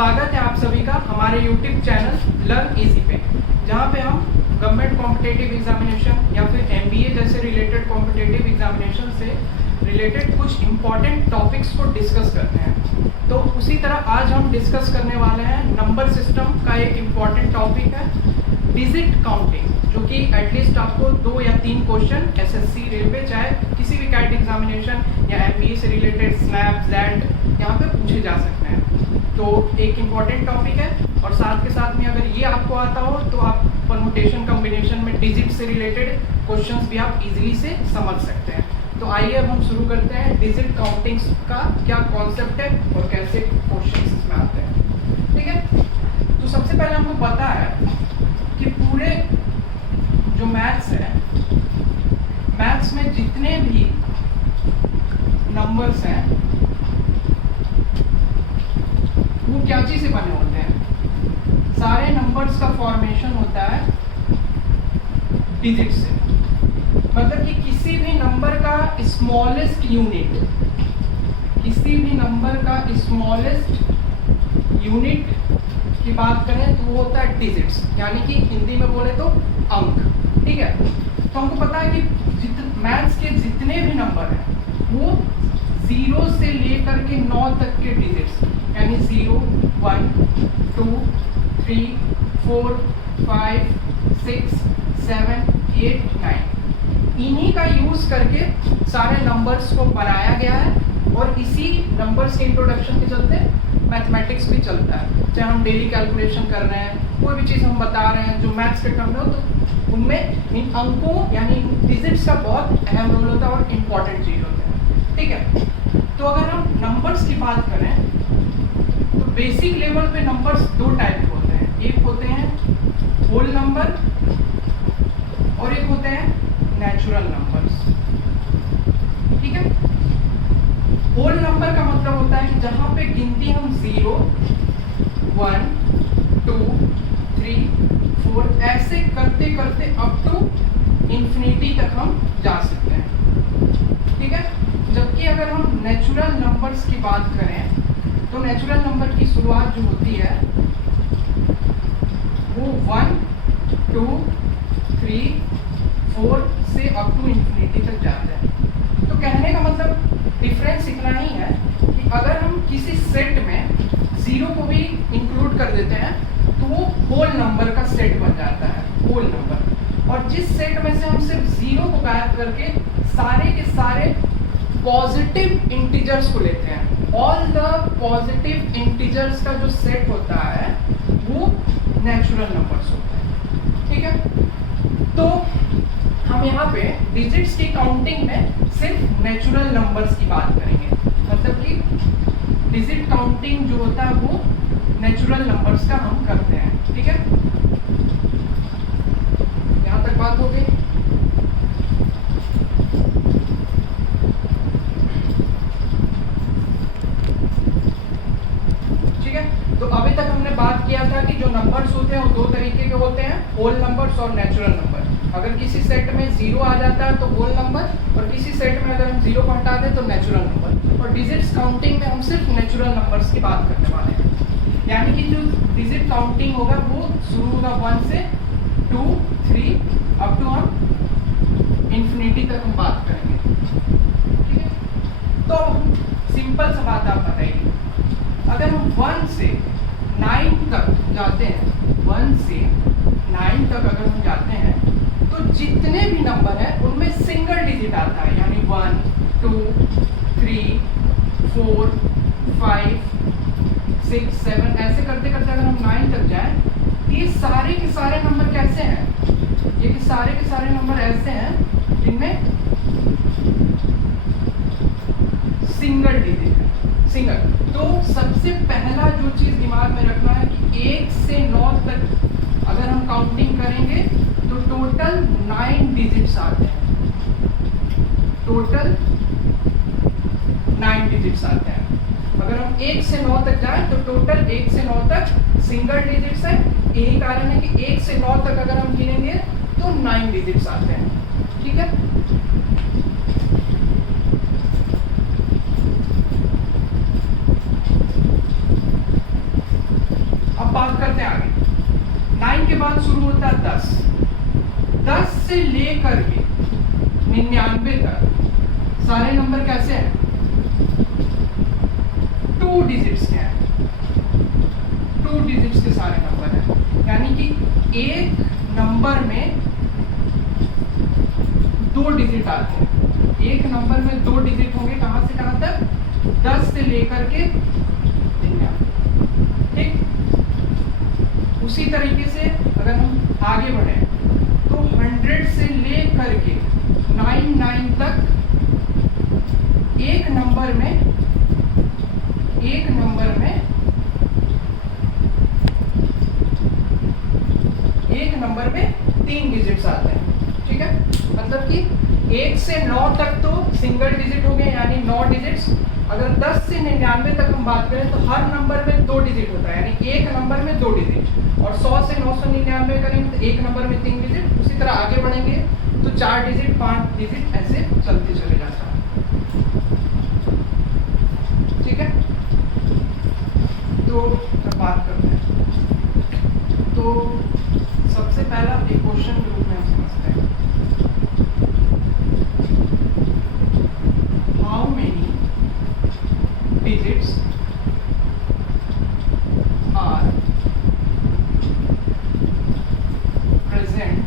स्वागत है आप सभी का हमारे YouTube चैनल लर्न इजी पे, जहाँ पे हम गवर्नमेंट कॉम्पिटेटिव एग्जामिनेशन या फिर MBA जैसे रिलेटेड कॉम्पिटेटिव एग्जामिनेशन से रिलेटेड कुछ इम्पॉर्टेंट टॉपिक्स को डिस्कस करते हैं। तो उसी तरह आज हम डिस्कस करने वाले हैं नंबर सिस्टम का एक इम्पॉर्टेंट टॉपिक है डिजिट काउंटिंग, जो कि एटलीस्ट आपको 2 या 3 क्वेश्चन SSC रेलवे चाहे किसी भी कैट एग्जामिनेशन या MBA से रिलेटेड स्नैप जैड यहाँ पे पूछे जा सकते हैं। तो एक इम्पॉर्टेंट टॉपिक है और साथ के साथ में अगर ये आपको आता हो तो आप परमुटेशन कॉम्बिनेशन में डिजिट से रिलेटेड क्वेश्चंस भी आप इजीली से समझ सकते हैं। तो आइए अब हम शुरू करते हैं डिजिट काउंटिंग्स का क्या कॉन्सेप्ट है और कैसे क्वेश्चंस इसमें आते हैं। ठीक है, तो सबसे पहले हमको पता है कि पूरे जो मैथ्स है, मैथ्स में जितने भी नंबर्स हैं वो क्या चीज से बने होते हैं। सारे नंबर्स का फॉर्मेशन होता है डिजिट से, मतलब कि किसी भी नंबर का स्मॉलेस्ट यूनिट, किसी भी नंबर का स्मॉलेस्ट यूनिट की बात करें तो वो होता है डिजिट्स, यानी कि हिंदी में बोले तो अंक। ठीक है, तो हमको पता है कि मैथ्स के जितने भी नंबर हैं वो 0 से लेकर के 9 तक के डिजिट्स, यानी 0, 1, 2, 3, 4, 5, 6, 7, 8, 9, इन्हीं का यूज करके सारे नंबर्स को बनाया गया है और इसी नंबर्स के इंट्रोडक्शन के चलते मैथमेटिक्स भी चलता है। चाहे हम डेली कैलकुलेशन कर रहे हैं, कोई भी चीज़ हम बता रहे हैं जो मैथ्स के टर्म में हो, तो उनमें इन अंकों यानी डिजिट्स का बहुत अहम रोल होता है और इम्पॉर्टेंट चीज़ होता है। ठीक है, तो अगर हम नंबर्स की बात करें तो बेसिक लेवल पे नंबर्स 2 टाइप के होते हैं। एक होते हैं होल नंबर और एक होते हैं नेचुरल नंबर्स। ठीक है, होल नंबर का मतलब होता है कि जहां पे गिनती हम 0, 1, 2, 3, 4 ऐसे करते करते अप टू इंफिनिटी तक हम जा सकते हैं। ठीक है, जबकि अगर हम नेचुरल नंबर्स की बात करें तो नेचुरल नंबर की शुरुआत जो होती है वो 1, 2, 3, 4 से अप टू इंफिनिटी तक जाते हैं। तो कहने का मतलब डिफरेंस इतना ही है कि अगर हम किसी सेट में 0 को भी इंक्लूड कर देते हैं तो वो होल नंबर का सेट बन जाता है, होल नंबर। और जिस सेट में से हम सिर्फ 0 को गायब करके सारे के सारे पॉजिटिव इंटीजर्स को लेते हैं, ऑल द पॉजिटिव इंटीजर्स का जो सेट होता है वो नेचुरल नंबर्स होता है। ठीक है, तो हम यहाँ पे डिजिट्स की काउंटिंग में सिर्फ नेचुरल नंबर्स की बात करेंगे, मतलब कि डिजिट काउंटिंग जो होता है वो नेचुरल नंबर्स का हम करते हैं। ठीक है, यहाँ तक बात हो गई। ठीक है, तो अभी तक हमने बात किया था कि जो नंबर्स होते हैं वो 2 तरीके के होते हैं, होल नंबर्स और नेचुरल नंबर। अगर किसी सेट में 0 आ जाता है तो होल नंबर, और किसी सेट में अगर हम 0 को हटा दें तो नेचुरल नंबर। और डिजिट्स काउंटिंग में हम सिर्फ नेचुरल नंबर्स की बात करने वाले हैं, यानी कि जो डिजिट काउंटिंग होगा वो शुरू होगा 1 से 2, 3 अप टू हम इंफिनिटी तक हम बात करेंगे। ठीक है, तो सिंपल सा बात आप बताइए, अगर हम 1 से 9 तक जाते हैं, 1 से 9 तक अगर हम जाते हैं तो जितने भी नंबर हैं उनमें सिंगल डिजिट आता है, यानी 1, 2, 3, 4, 5, 6, 7 ऐसे करते करते अगर हम 9 तक जाएं तो ये सारे के सारे नंबर कैसे हैं, ये सारे के सारे नंबर ऐसे हैं जिनमें सिंगल डिजिट है, सिंगल। तो सबसे पहला जो चीज दिमाग में रखना है कि 1 से 9 तक अगर हम काउंटिंग करेंगे तो टोटल 9 डिजिट्स आते हैं, टोटल 9 डिजिट्स आते हैं। अगर हम 1 से 9 तक जाएं तो टोटल 1 से 9 तक सिंगल डिजिट्स है। यही कारण है कि 1 से 9 तक अगर हम गिनेंगे तो 9 डिजिट्स आते हैं। ठीक है, पहला 10 से लेकर के 99 तक सारे नंबर कैसे हैं? 2 डिजिट्स के हैं, 2 डिजिट्स के सारे नंबर हैं। यानी कि एक नंबर में 2 डिजिट आते हैं। एक नंबर में 2 डिजिट होंगे, कहां से कहां तक? 10 से लेकर के 99। ठीक, उसी तरीके से अगर हम आगे बढ़े तो 100 से लेकर के 99 तक एक नंबर में 3 डिजिट्स आते हैं। ठीक है, मतलब कि 1 से 9 तक तो सिंगल डिजिट हो गए, यानी 9 डिजिट्स। अगर 10 से 99 तक हम बात करें तो हर नंबर में 2 डिजिट होता है, यानी एक नंबर में 2 डिजिट। और 100 से 999 करेंगे तो एक नंबर में 3 डिजिट। उसी तरह आगे बढ़ेंगे तो 4 डिजिट, 5 डिजिट, ऐसे चलते चले जाता है। ठीक है, तो बात करते हैं। तो सबसे पहला एक क्वेश्चन के रूप में हम समझते हैं, how many digits are present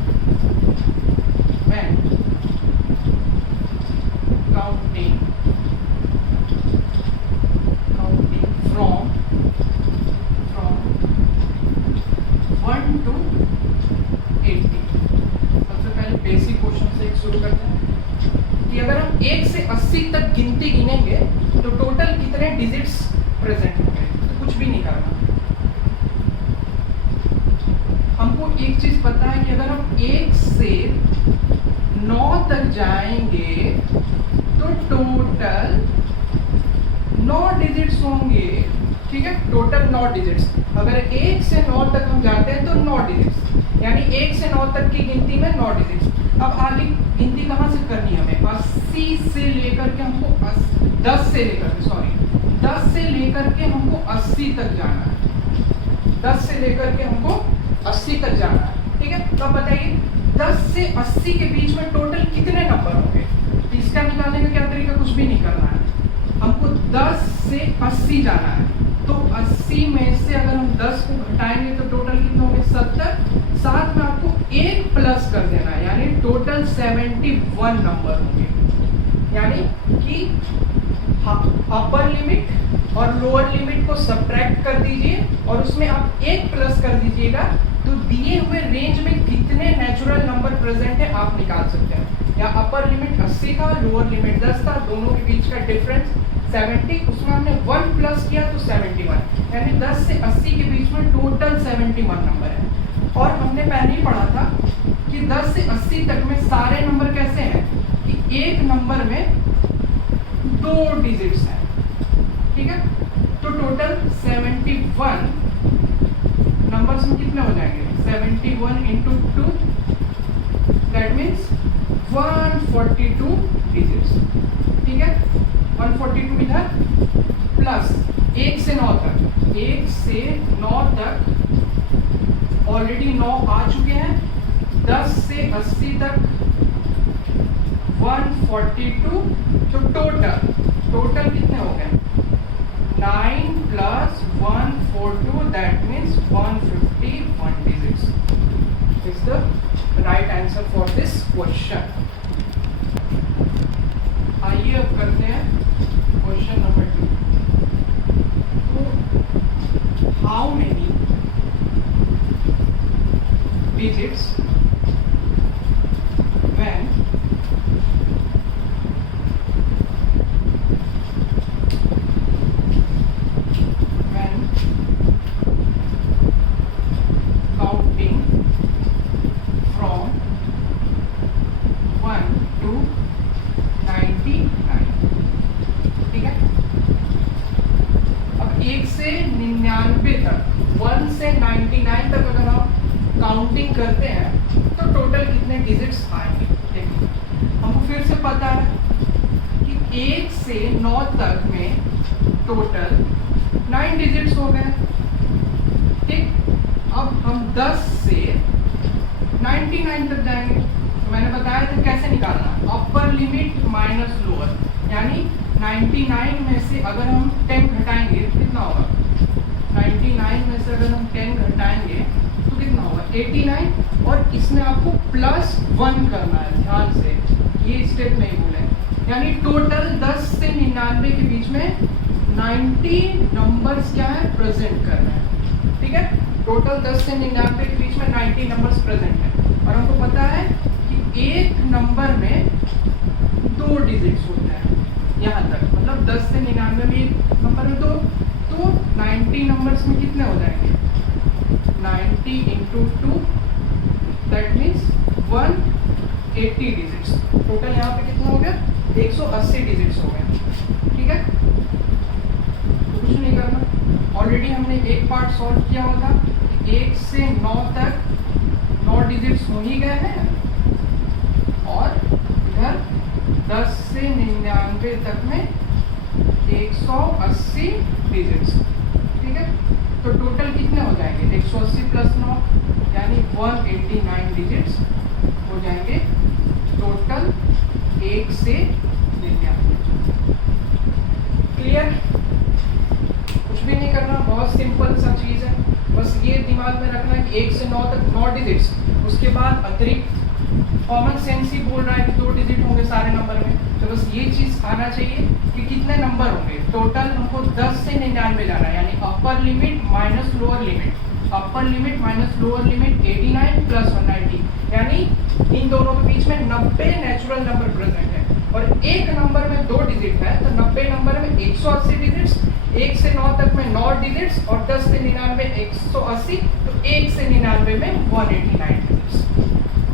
when counting from 1 to 80। सबसे पहले बेसिक क्वेश्चन से शुरू करते हैं कि अगर हम 1 से 80 तक गिनती गिनेंगे तो टोटल कितने डिजिट्स प्रेजेंट होंगे? तो कुछ भी नहीं करना, हमको एक चीज पता है कि अगर हम 1 से 9 तक जाएंगे तो टोटल 9 डिजिट्स होंगे। ठीक है, टोटल 9 डिजिट्स। अगर 1 से 9 तक हम जाते हैं तो 9 डिजिट्स, यानी 1 से 9 तक की गिनती में 9 डिजिट्स। अब आगे गिनती कहाँ से करनी है हमें? 80 से लेकर के हमको 10 से लेकर के हमको 80 तक जाना है। 10 से लेकर के हमको 80 तक जाना है। ठीक है, तो बताइए 10 से 80 के बीच में टोटल कितने नंबर होंगे? इसका निकालने का क्या तरीका? कुछ भी नहीं करना है, हमको 10 से 80 जाना है। तो 80 में से अगर हम 10 को घटाएंगे तो टोटल कितने होंगे? 70। साथ में आपको 1 प्लस कर देना है, यानी टोटल 71 नंबर होंगे। यानी कि अपर लिमिट और लोअर लिमिट को सब्ट्रैक्ट कर दीजिए और उसमें आप 1 प्लस कर दीजिएगा, तो दिए हुए रेंज में कितने नेचुरल नंबर प्रेजेंट है आप निकाल सकते हैं। या अपर लिमिट 80 का, लोअर लिमिट 10 था, दोनों के बीच का डिफरेंस 70, उसमें हमने 1 प्लस किया तो 71, यानी 10 से 80 के बीच में टोटल 71 नंबर है। और हमने पहले ही पढ़ा था कि 10 से 80 तक में सारे नंबर कैसे हैं कि एक नंबर में 2 डिजिट्स हैं। ठीक है, तो टोटल 71 नंबर्स में कितने हो जाएंगे? 71 इंटू 2, दैट मीन्स 142 डिजिट्स। ठीक है, 142 इधर प्लस 1 से 9 तक, 1 से 9 तक ऑलरेडी 9 आ चुके हैं। 10 से 80 तक 142, तो टोटल कितने हो गए? 9 plus 142, that means 151 digits is the right answer for this question. आइए अब करते हैं क्वेश्चन नंबर 2। तो how many digits when counting from 1 to 99। ठीक है, अब 1 से 99 तक, 1 से 99 तक अगर हम काउंटिंग करते हैं तो टोटल कितने डिजिट्स आएंगे? देखिए, हमको फिर से पता है कि 1 से 9 तक में टोटल 9 डिजिट्स हो गए। ठीक, अब हम 10 से 99 में से अगर हम 10 घटाएंगे तो कितना होगा? 99 में से अगर हम 10 घटाएंगे तो कितना होगा? 89। और इसमें आपको +1 करना है, ध्यान से ये स्टेप नहीं भूलें। यानी टोटल 10 से 99 के बीच में 90 नंबर्स क्या है? प्रेजेंट कर रहे हैं। ठीक है, टोटल 10 से 99 के बीच में 90 नंबर्स प्रेजेंट है। और हमको पता है कि एक नंबर में 2 डिजिट्स होते हैं यहाँ तक, मतलब 10 से 99 में एक नंबर में तो 90 नंबर्स में कितने हो जाएंगे? 90 into 2 that means 180 digits. Total यहाँ पे कितना हो गया? 180 डिजिट्स हो गए। ठीक है, तो कुछ नहीं करना, ऑलरेडी हमने एक पार्ट सॉल्व किया हुआ था। 1 से 9 तक 9 डिजिट्स हो ही गए हैं, और इधर 10 से 99 तक में 180 डिजिट्स। ठीक है, तो टोटल कितने हो जाएंगे? 180 + 9 यानी 189 डिजिट्स हो जाएंगे टोटल 1 से 99। क्लियर? कुछ भी नहीं करना, बहुत सिंपल सा चीज़ है। बस ये दिमाग में रखना कि 1 से 9 तक 9 डिजिट्स, उसके बाद अतिरिक्त कॉमन सेंस ही बोल रहा है कि 2 डिजिट होंगे सारे नंबर में। तो बस ये चीज़ आना चाहिए कि कितने नंबर होंगे टोटल। हमको 10 से 99 जाना है, यानी अपर लिमिट माइनस लोअर लिमिट, अपर लिमिट माइनस लोअर लिमिट 89 + 190, यानी इन दोनों के बीच में 90 नेचुरल नंबर प्रेजेंट है। और एक नंबर में 2 डिजिट है, तो 90 नंबर में 180 डिजिट्स, 1 से 9 तक में 9 डिजिट्स, और 10 से 99 180, तो 1 से 99 में 189 डिजिट्स।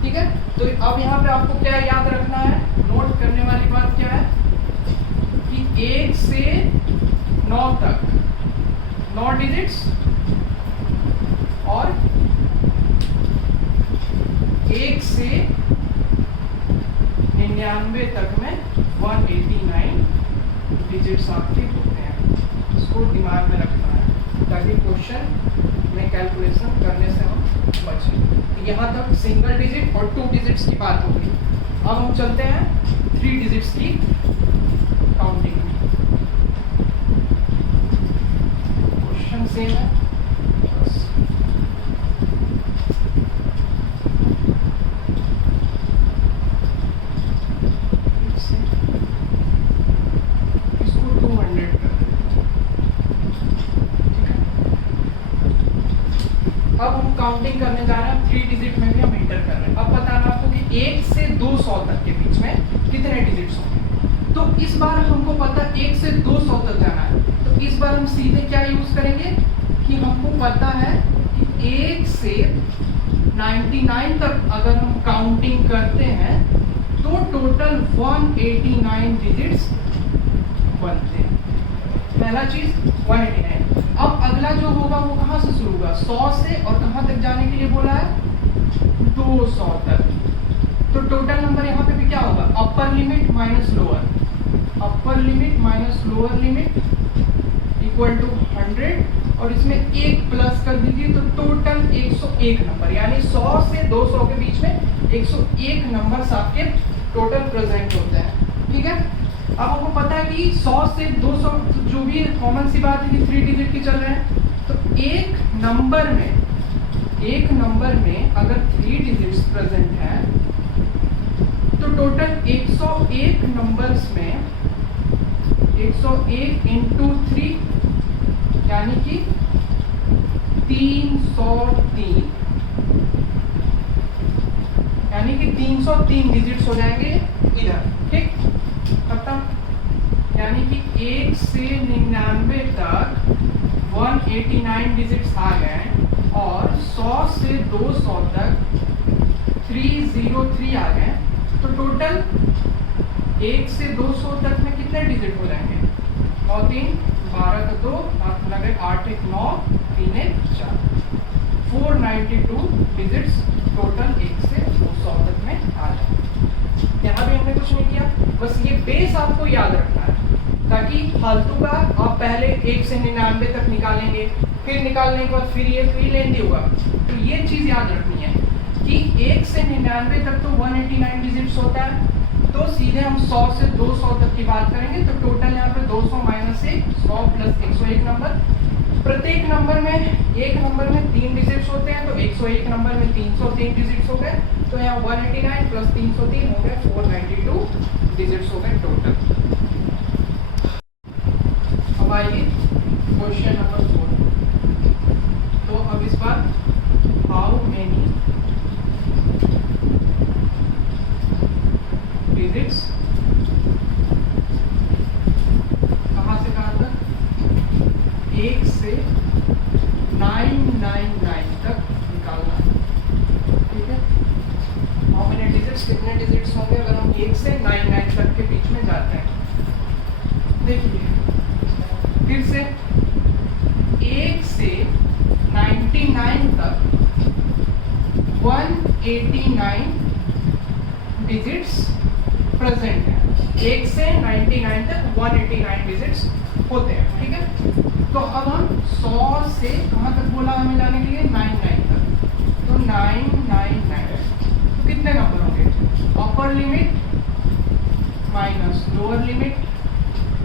ठीक है, तो अब यहाँ पे आपको क्या याद रखना है? नोट करने वाली बात क्या है कि 1 से 9 तक 9 डिजिट्स, और 1 से 99 तक में 189 डिजिट्स आपके होते हैं। इसको दिमाग में रखना है ताकि क्वेश्चन में कैलकुलेशन करने से हम बचें। यहाँ तक सिंगल डिजिट और 2 डिजिट्स की बात होगी। अब हम चलते हैं 3 डिजिट्स की काउंटिंग में। क्वेश्चन सेम है, बस इसको 200 कर देते हैं। ठीक है, अब हम काउंटिंग करने जा रहे हैं। 3 डिजिट में भी हम इंटर कर रहे हैं। अब बताना आपको कि 1 से 200 तक के बीच में कितने डिजिट्स होंगे। तो इस बार हमको पता 1 से 200 तक जाना है, तो इस बार हम सीधे क्या यूज करेंगे कि हमको पता है कि 1 से 99 तक अगर हम काउंटिंग करते हैं तो टोटल 189 डिजिट्स बनते हैं। पहला चीज 189। अब अगला जो होगा वो कहाँ से शुरू होगा? 100 से, और कहाँ तक जाने के लिए बोला है? 200 तक। तो टोटल नंबर यहाँ पे भी क्या होगा? Upper limit minus lower, upper limit minus lower limit equal to 100, और इसमें 1 प्लस कर दीजिए तो टोटल 101 नंबर, यानी 100 से 200 के बीच में 101 नंबर्स आपके टोटल प्रेजेंट होते हैं। ठीक है, अब आपको पता है कि 100 से 200 जो भी कॉमन सी बात है कि 3 डिजिट की चल रहे हैं, तो एक नंबर में अगर 3 डिजिट्स प्रेजेंट है तो टोटल 101 नंबर्स में 101 इंटू 3 यानी कि 303, यानी कि 303 डिजिट्स हो जाएंगे इधर। ठीक, खत्म। यानी कि 1 से 99 तक 189 डिजिट्स आ गए, और 100 से 200 तक 303 आ गए। तो टोटल 1 से 200 तक में कितने डिजिट हो जाएंगे? 9 3 12 का 2 हाथ लगे 8 1 9 3 1 4, 492 डिजिट्स टोटल 1 से 200 तक में आ जाए। यहाँ भी हमने कुछ नहीं किया, बस ये बेस आपको याद रखना है ताकि फालतू का आप पहले 1 से 99 तक निकालेंगे, फिर निकालने के बाद फिर ये लेंदी होगा। तो ये चीज़ याद रखनी है कि 1 से 99 तक तो 189 डिजिट्स होता है, तो तो सीधे हम 100 से 200 तक की बात करेंगे। तो टोटल यहाँ पे 200 माइनस 1 100 प्लस 101 नंबर। प्रत्येक नंबर में, एक नंबर में 3 डिजिट्स होते हैं, तो 101 नंबर में 303 डिजिट्स हो गए। तो यहाँ 189 प्लस 303 हो गए 492 डिजिट्स हो गए टोटल। अब आइए क्वेश्चन नंबर 4। तो अब इस बार हाउ मेनी डिजिट्स, कहाँ से कहाँ तक, 1 से 999 तक निकालना है। ठीक है, हाउ मेनी डिजिट्स, कितने डिजिट्स होंगे अगर हम 1 से 99 तक के बीच में जाते हैं। देखिए फिर से 1 से 99 तक 189 डिजिट्स प्रेजेंट है। 1 से 99 तक 189 डिजिट्स होते हैं। ठीक है, तो अब हम 100 से कहाँ तक बोला हमें जाने के लिए, 99 तक। तो 999 तो कितने नंबर होंगे, अपर लिमिट माइनस लोअर लिमिट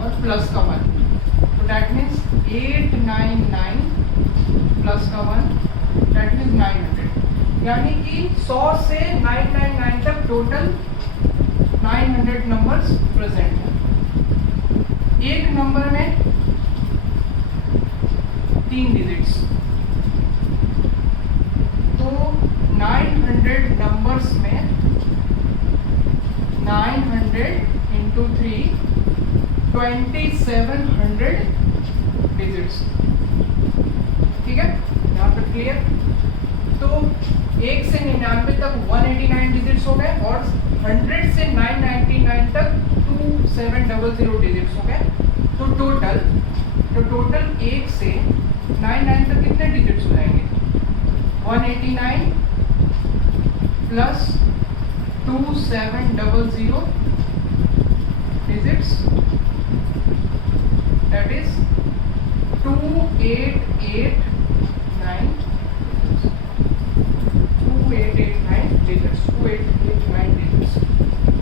और प्लस का 1, तो डैट मीन्स 899 प्लस का 1, डैट मीन्स 900। यानी कि 100 से 999 तक टोटल 900 नंबर्स प्रेजेंट हैं। एक नंबर में 3 डिजिट्स, तो 900 नंबर्स में 900 इंटू 3 2700 डिजिट्स। ठीक है, यहाँ पर क्लियर। तो 1 से 99 तक 189 डिजिट्स हो गए और 100 से 999 तक 2700 डिजिट्स हो गए। तो टोटल 1 से 99 तक कितने डिजिट्स हो जाएंगे, 189 plus 2700 digits, that is 2889 digits.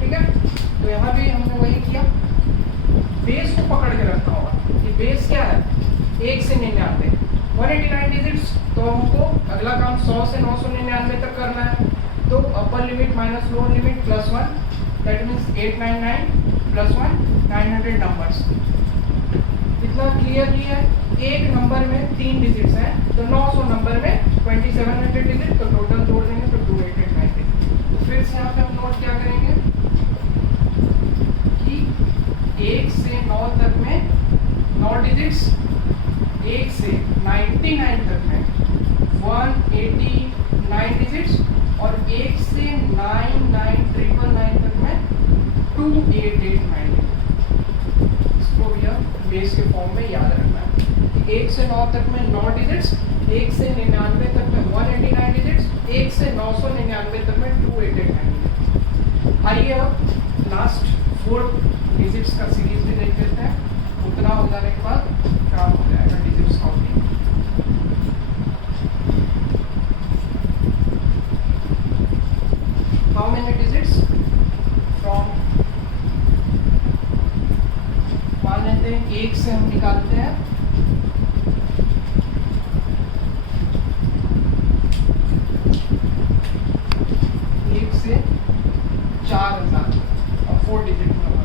ठीक है, तो यहाँ भी हमने वही किया, बेस को पकड़ के रखना होगा। ये बेस क्या है, 1 से 99 189 डिजिट्स। तो हमको अगला काम 100 से 999 तक करना है। तो अपर limit minus lower limit plus 1, that means 899 plus 1 900 numbers. इतना क्लियरली है। एक नंबर में 3 डिजिट्स हैं, तो 900 नंबर में 2700 डिजिट, तो टोटल जोड़ देंगे तो 2889 डिजिट। तो फिर से यहाँ पे हम नोट क्या करेंगे कि 1 से 9 तक में 9 डिजिट्स, 1 से 99 तक में 189 डिजिट्स और 1 से 99999 तक में 2889। इसको भी हम बेस के फॉर्म में याद रखना है। 1 से 9 तक में 9 डिजिट्स, 1 से 99 तक में 189 डिजिट्स, 1 से 999 तक में 2889 डिजिट्स। आइए अब लास्ट 4 डिजिट्स का सीरीज भी देख लेते हैं। उतना हो जाने के बाद काम हो जाएगा digits counting. How many digits from, मान लेते हैं 1 से हम निकालते हैं 1 से 4000 और 4 डिजिट नंबर है।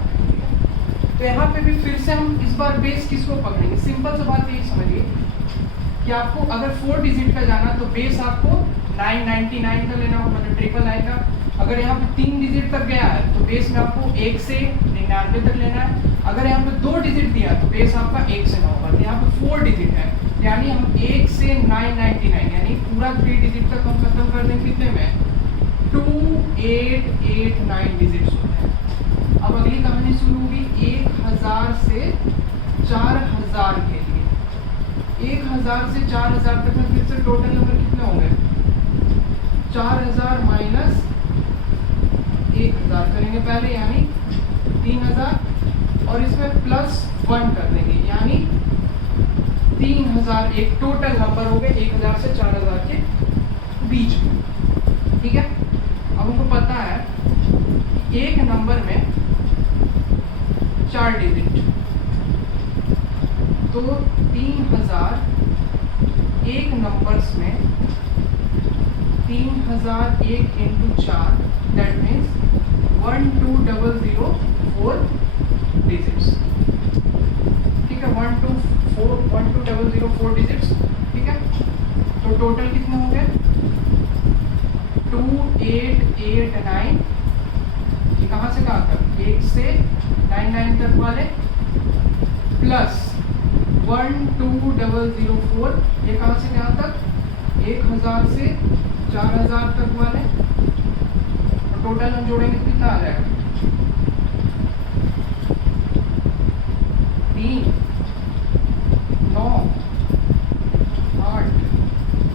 तो यहाँ पे भी फिर से हम इस बार बेस किसको पकड़ेंगे, सिंपल सी बात यही समझिए कि आपको अगर 4 डिजिट का जाना तो बेस आपको 999 का लेना होगा, मतलब 999 का। अगर यहाँ पे 3 डिजिट तक गया है तो बेस में आपको 1 से 99 तक लेना है। अगर यहाँ पे 2 डिजिट दिया तो बेस आपका 1 से 9 होगा। यहाँ पे 4 डिजिट है, यानी हम 1 से 999 यानी पूरा 3 डिजिट तक हम खत्म कर दें कितने में, 2889 डिजिट्स होते हैं। अब अगली कहानी शुरू होगी 1000 से 4000 के लिए। 1000 से 4000 तक में फिर से टोटल नंबर कितने होंगे, 4000 माइनस 1000 करेंगे पहले, यानी 3000 और इसमें प्लस 1 कर देंगे, यानी 3000 एक टोटल नंबर हो गए 1000 से 4000 के बीच में। ठीक है, अब हमको पता है एक नंबर में 4 डिजिट, तो 3000 एक नंबर्स में 3001 इंटू 4 दैट मीन्स 12004 डिजिट्स। ठीक है, 12004 डिजिट्स। ठीक है, तो टोटल कितने हो गए 2889। ये कहाँ से कहाँ तक 1 से 99 तक वाले प्लस 12004, ये कहाँ से कहाँ तक 1000 से 4000 तक वाले। तो टोटल हम जोड़ेंगे तो कितना आ जाएगा 3 9 8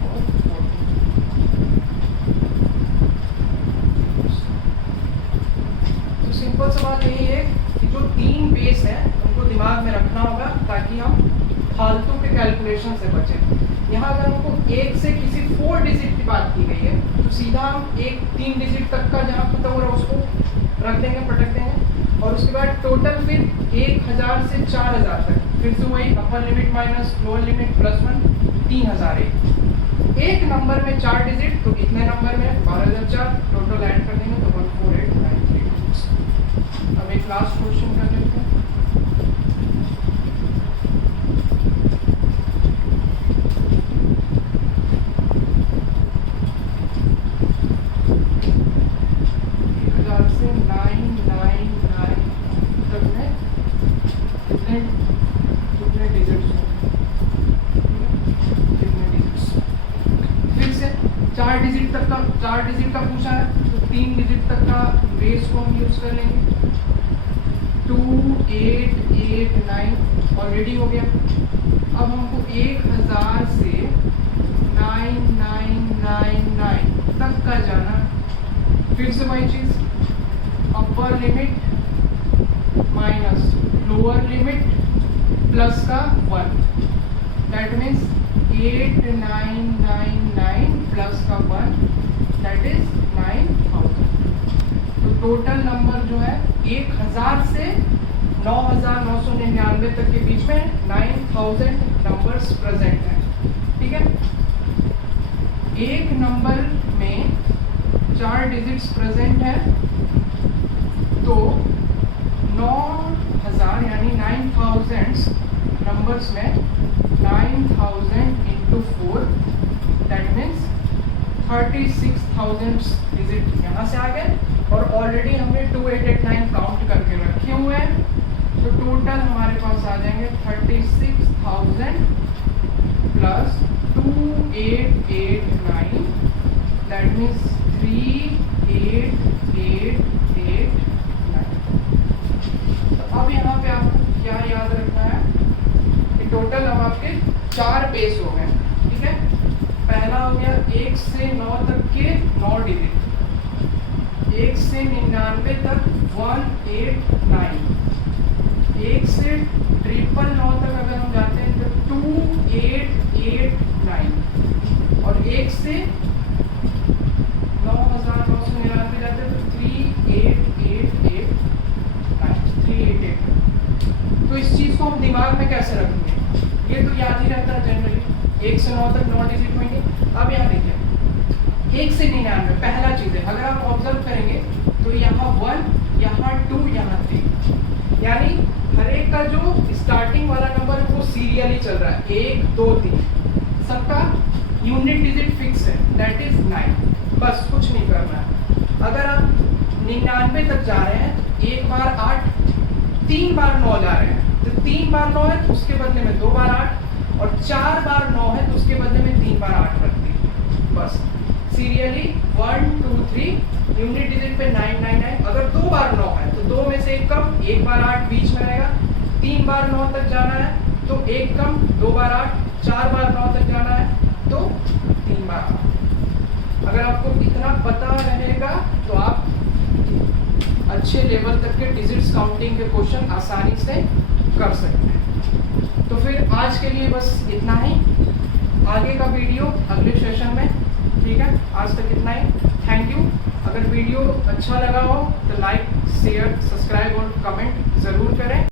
और 4। तो सिंपल सा बात यही है कि जो 3 बेस है उनको दिमाग में रखना होगा ताकि हम फालतू के कैलकुलेशन से बचें। यहाँ अगर हमको 1 से किसी 4 डिजिट की बात की गई है तो सीधा हम 3 डिजिट तक का जहाँ खत्म हो रहा है उसको रख देंगे, पटक देंगे, और उसके बाद टोटल फिर 1000 से 4000 तक, फिर से वही अपर लिमिट माइनस लोअर लिमिट +1 3001। एक नंबर में 4 डिजिट तो कितने नंबर में 12004, टोटल ऐड कर देंगे तो 14893। अब एक लास्ट क्वेश्चन कर लेते हैं। कितने डिजिट्स हैं, कितने डिजिट्स, फिर से 4 डिजिट तक का 4 डिजिट का पूछा है तो 3 डिजिट तक का बेस को हम यूज कर लेंगे। 2889 ऑलरेडी हो गया। अब हमको 1000 से 9999 तक का जाना। फिर से वही चीज, अपर limit minus lower limit plus का 1, दैट मीन्स 8999 प्लस का 1 दैट इज 9000। तो टोटल नंबर जो है 1000 से 9999 तक के बीच में 9000 नंबर्स प्रेजेंट हैं। ठीक है, एक नंबर में 4 डिजिट्स प्रेजेंट है तो 9000 यानी 9000 नंबर्स में 9000 इंटू 4 दैट मीन्स 36,000 डिजिट यहाँ से आ गए, और ऑलरेडी हमने 2889 काउंट करके रखे हुए हैं। तो टोटल हमारे पास आ जाएंगे 36,000 प्लस 2889 दैट मीन्स 38889। अब यहाँ पे आपको क्या याद रखना है कि टोटल हम आपके 4 बेस हो गए। ठीक है, पहला हो गया 1 से 9 तक के 9 डिजिट, 1 से 99 तक 189, 1 से 999 तक अगर हम जाते हैं तो 2889, और 1 से 9999 जाते हैं तो 3888। तो इस चीज को हम दिमाग में कैसे रखेंगे, ये तो याद ही रहता है जनरली, 1 से 9 तक 9 डिजिट होंगे। अब यहाँ देखिए 1 से 99 पहला चीज है, अगर आप ऑब्जर्व करेंगे तो यहाँ 1, यहाँ 2, यहाँ 3, यानी हर एक का जो स्टार्टिंग वाला नंबर है वो सीरियली चल रहा है, 1 2 3, सबका यूनिट डिजिट फिक्स है दैट इज 9। बस कुछ नहीं करना है। अगर आप 99 तक जा रहे हैं, 1 बार 8, 3 बार 9 जा रहे हैं तो 3 बार 9 है तो उसके बदले में 2 बार 8, और 4 बार 9 है तो उसके बदले में 3 बार 8 रखती है। बस सीरियली 1 2 3 यूनिट डिजिट पे 999। अगर 2 बार 9 है तो 2 में से 1 कम, 1 बार 8 बीच में रहेगा। 3 बार 9 तक जाना है तो 1 कम, 2 बार 8, 4 बार 9 तक जाना है तो 3 बार 8। अगर आपको इतना पता रहेगा तो आप अच्छे लेवल तक के डिजिट्स काउंटिंग के क्वेश्चन आसानी से कर सकते हैं। तो फिर आज के लिए बस इतना ही, आगे का वीडियो अगले सेशन में। ठीक है, आज तक इतना ही, थैंक यू। अगर वीडियो अच्छा लगा हो तो लाइक शेयर सब्सक्राइब और कमेंट